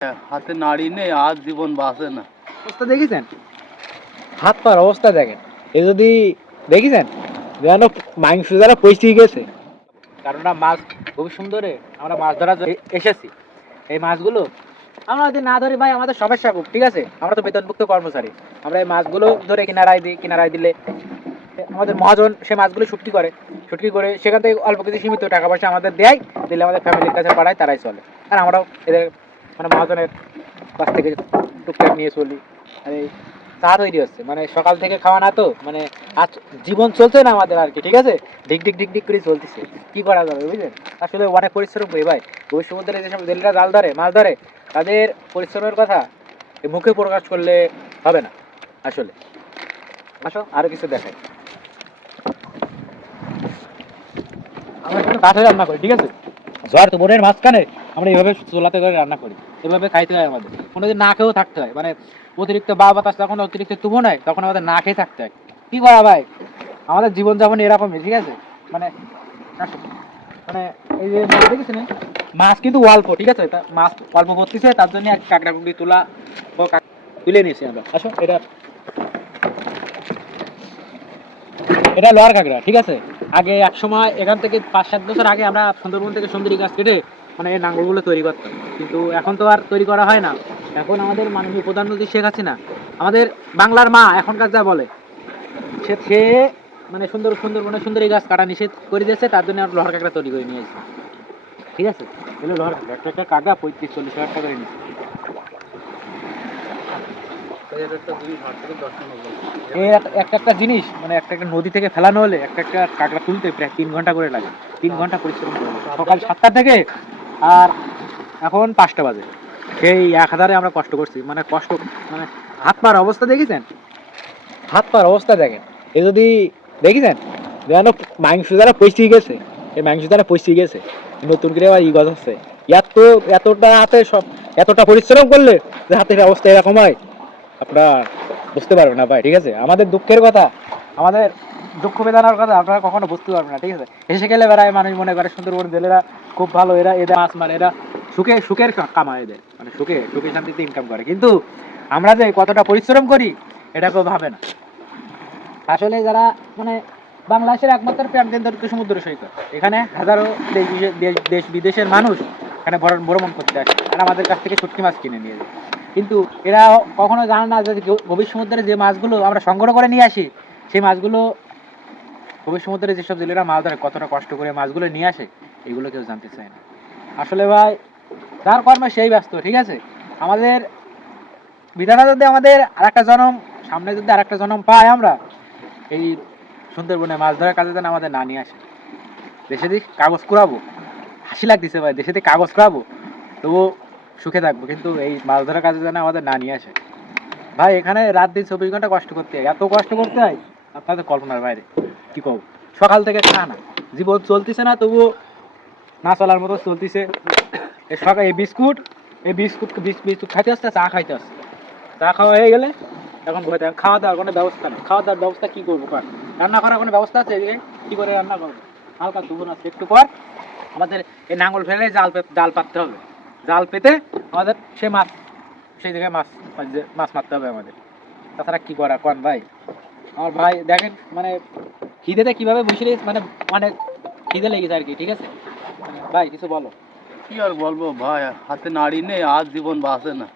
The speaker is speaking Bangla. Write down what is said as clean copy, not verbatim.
হাতে নাড়ি নেই, আজ জীবন বাঁচে না। অবস্থা দেখেছেন, হাত পার অবস্থা দেখেন। এ যদি দেখেছেন যেন মাংস যারা পয়সে গেছে, কারণ মাছ খুব সুন্দরে আমরা মাছ ধরা এসেছি। এই মাছগুলো আমরা যদি না ধরি ভাই আমাদের সমস্যা খুব, ঠিক আছে? আমরা তো বেতনভুক্ত কর্মচারী, আমরা এই মাছগুলো ধরে কিনারায় দিই। কিনারায় দিলে আমাদের মহাজন সে মাছগুলো শুটকি করে সেখান থেকে অল্প কিছু সীমিত টাকা পয়সা আমাদের দেয়, দিলে আমাদের ফ্যামিলির কাছে পাঠায়, তারাই চলে। আর আমরাও এদের মানে মহাজনের কাছ থেকে টুকটাক নিয়ে চলি। আর এই চা তৈরি হচ্ছে, মানে সকাল থেকে খাওয়া না তো, মানে আজ জীবন চলছে না আমাদের আর কি, ঠিক আছে? ঢিক ঢিক ঢিক ঢিক করে চলতেছে, কি করা যাবে বুঝলেন? আসলে অনেক পরিশ্রম করি ভাই। ওই সমুদ্রে যেসব জেলেরা জাল ধরে, মাছ ধরে, তাদের পরিশ্রমের কথা মুখে প্রকাশ করলে হবে না আসলে। আসো আরো কিছু দেখাই। আমরা কিন্তু কাঠে রান্না করি, ঠিক আছে? ঝড় তো বোনের মাঝখানে আমরা এইভাবে চুলাতে করে রান্না করি, এভাবে খাইতে হয় আমাদের। কোনোদিন না খেয়েও থাকতে হয়, মানে অতিরিক্ত বা বাতাস যখন অতিরিক্ত তুফান হয় তখন আমাদের না খেয়ে থাকতে হয়। কি করা ভাই, আমাদের জীবনযাপন এরকমই, ঠিক আছে? মানে মানে এই যে মাছ দেখেছেন, মাছ কিন্তু অল্প, ঠিক আছে? মাছ অল্প করতেছে, তার জন্য এক কাঁকড়া কুকড়ি তুলে নিয়েছি আমরা। আসো, এটা এটা লোহার কাঁকড়া, ঠিক আছে? আগে এক সময় এখান থেকে 5-7 বছর আগে আমরা সুন্দরবন থেকে সুন্দরী গাছ কেটে মানে এই নাঙ্গলগুলো তৈরি করতাম, কিন্তু এখন তো আর তৈরি করা হয় না। এখন আমাদের মাননীয় প্রধানমন্ত্রী শেখ হাসিনা, আমাদের বাংলার মা এখনকার যা বলে, সে মানে সুন্দরবনে সুন্দরী গাছ কাটা নিষেধ করে দিয়েছে, তার জন্য আমরা লোহার কাঁকড়া তৈরি করে নিয়ে আসি, ঠিক আছে? এগুলো লোহার কাঁকড়া, একটা কাঁকড়া 35-40 হাজার টাকা করে নিচ্ছে। একটা জিনিস মানে একটা নদী থেকে ফেলানো হলে একটা কাঁকড়া তুলতে প্রায় 3 ঘন্টা করে লাগে। 3 ঘন্টা পরিশ্রম করে সকাল 7টা থেকে আর এখন 5টা বাজে, সেই 1000-এ আমরা কষ্ট করছি। মানে কষ্ট, মানে হাত পার অবস্থা দেখেছেন, হাত পার অবস্থা দেখেন। এ যদি দেখেছেন যেন মাংস যারা পয়সে গেছে, এই মাংস যারা পয়সে গেছে নতুন করে আবার গজ হচ্ছে। এতটা হাতে সব এতটা পরিশ্রম করলে যে হাতের অবস্থা এরকম হয়, আপনারা বুঝতে পারবেন না ভাই, ঠিক আছে? আমাদের দুঃখের কথা, আমাদের দুঃখ বেদনার কথা আপনারা কখনো বুঝতে পারবেন না, ঠিক আছে? এসে গেলে বেড়ায় মানুষ মনে করে সুন্দরবন জেলেরা খুব ভালো, এদের মাছ মারে, এরা সুখের কামায়, এদের মানে সুখে শান্তিতে ইনকাম করে, কিন্তু আমরা যে কতটা পরিশ্রম করি এটা কেউ ভাবে না। আসলে যারা মানে বাংলাদেশের একমাত্র প্রাণকেন্দ্র সমুদ্র সৈকত, এখানে হাজারো দেশ বিদেশের মানুষ এখানে ভ্রমণ করতে আসে আর আমাদের কাছ থেকে শুটকি মাছ কিনে নিয়ে যায়। কিন্তু এরা কখনো জানে না যে গভীর সমুদ্রে যে মাছগুলো আমরা সংগ্রহ করে নিয়ে আসি, সেই মাছগুলো গভীর সমুদ্রে যেসব জেলেরা মাছ ধরে কতটা কষ্ট করে মাছগুলো নিয়ে আসে, এগুলো কেউ জানতে চায় না। আসলে ভাই যার কর্মে সেই ব্যস্ত, ঠিক আছে? আমাদের বিধাতা যদি আমাদের আরেকটা জন্ম সামনে যদি আরেকটা জন্ম পাই, আমরা এই সুন্দরবনে মাছ ধরার কাজে যেন আমাদের না নিয়ে আসে। দেশে দিয়ে কাগজ কুড়াবো, হাসি লাগতেছে ভাই, দেশে দিয়ে কাগজ কুড়াবো তবু সুখে থাকবো, কিন্তু এই মাছ ধরার কাজে যেন আমাদের না নিয়ে আসে। ভাই এখানে রাত দিন 24 ঘন্টা কষ্ট করতে হয়, এত কষ্ট করতে হয় আপনাদের কল্পনার বাইরে। কি কব, সকাল থেকে খা না, জীবন চলতেছে না তবুও না চলার মতো চলতেছে। এই সকাল এই বিস্কুট খাইতে আসছে, চা খাইতে আসছে, চা খাওয়া হয়ে গেলে এখন বসে থাকেন। খাওয়া দাওয়ার কোনো ব্যবস্থা নেই, খাওয়া দাওয়ার ব্যবস্থা কি করবো কার? রান্না করার কোনো ব্যবস্থা আছে এদিকে? কি করে রান্না করবো? হালকা দুপুর আছে একটু পর আমাদের এই নাঙ্গল ফেলে জাল পাততে হবে, জাল পেতে আমাদের সেই জায়গায় মাছ মারতে হবে আমাদের। তাছাড়া কি করা কন ভাই? আমার ভাই দেখেন মানে খিদেতে কিভাবে বসে মানে অনেক খিদে লেগেছে আর কি, ঠিক আছে? ভাই কিছু বলো। কি আর বলবো ভাই, হাতে নাড়ি নেই, আজ জীবন বাঁচে না।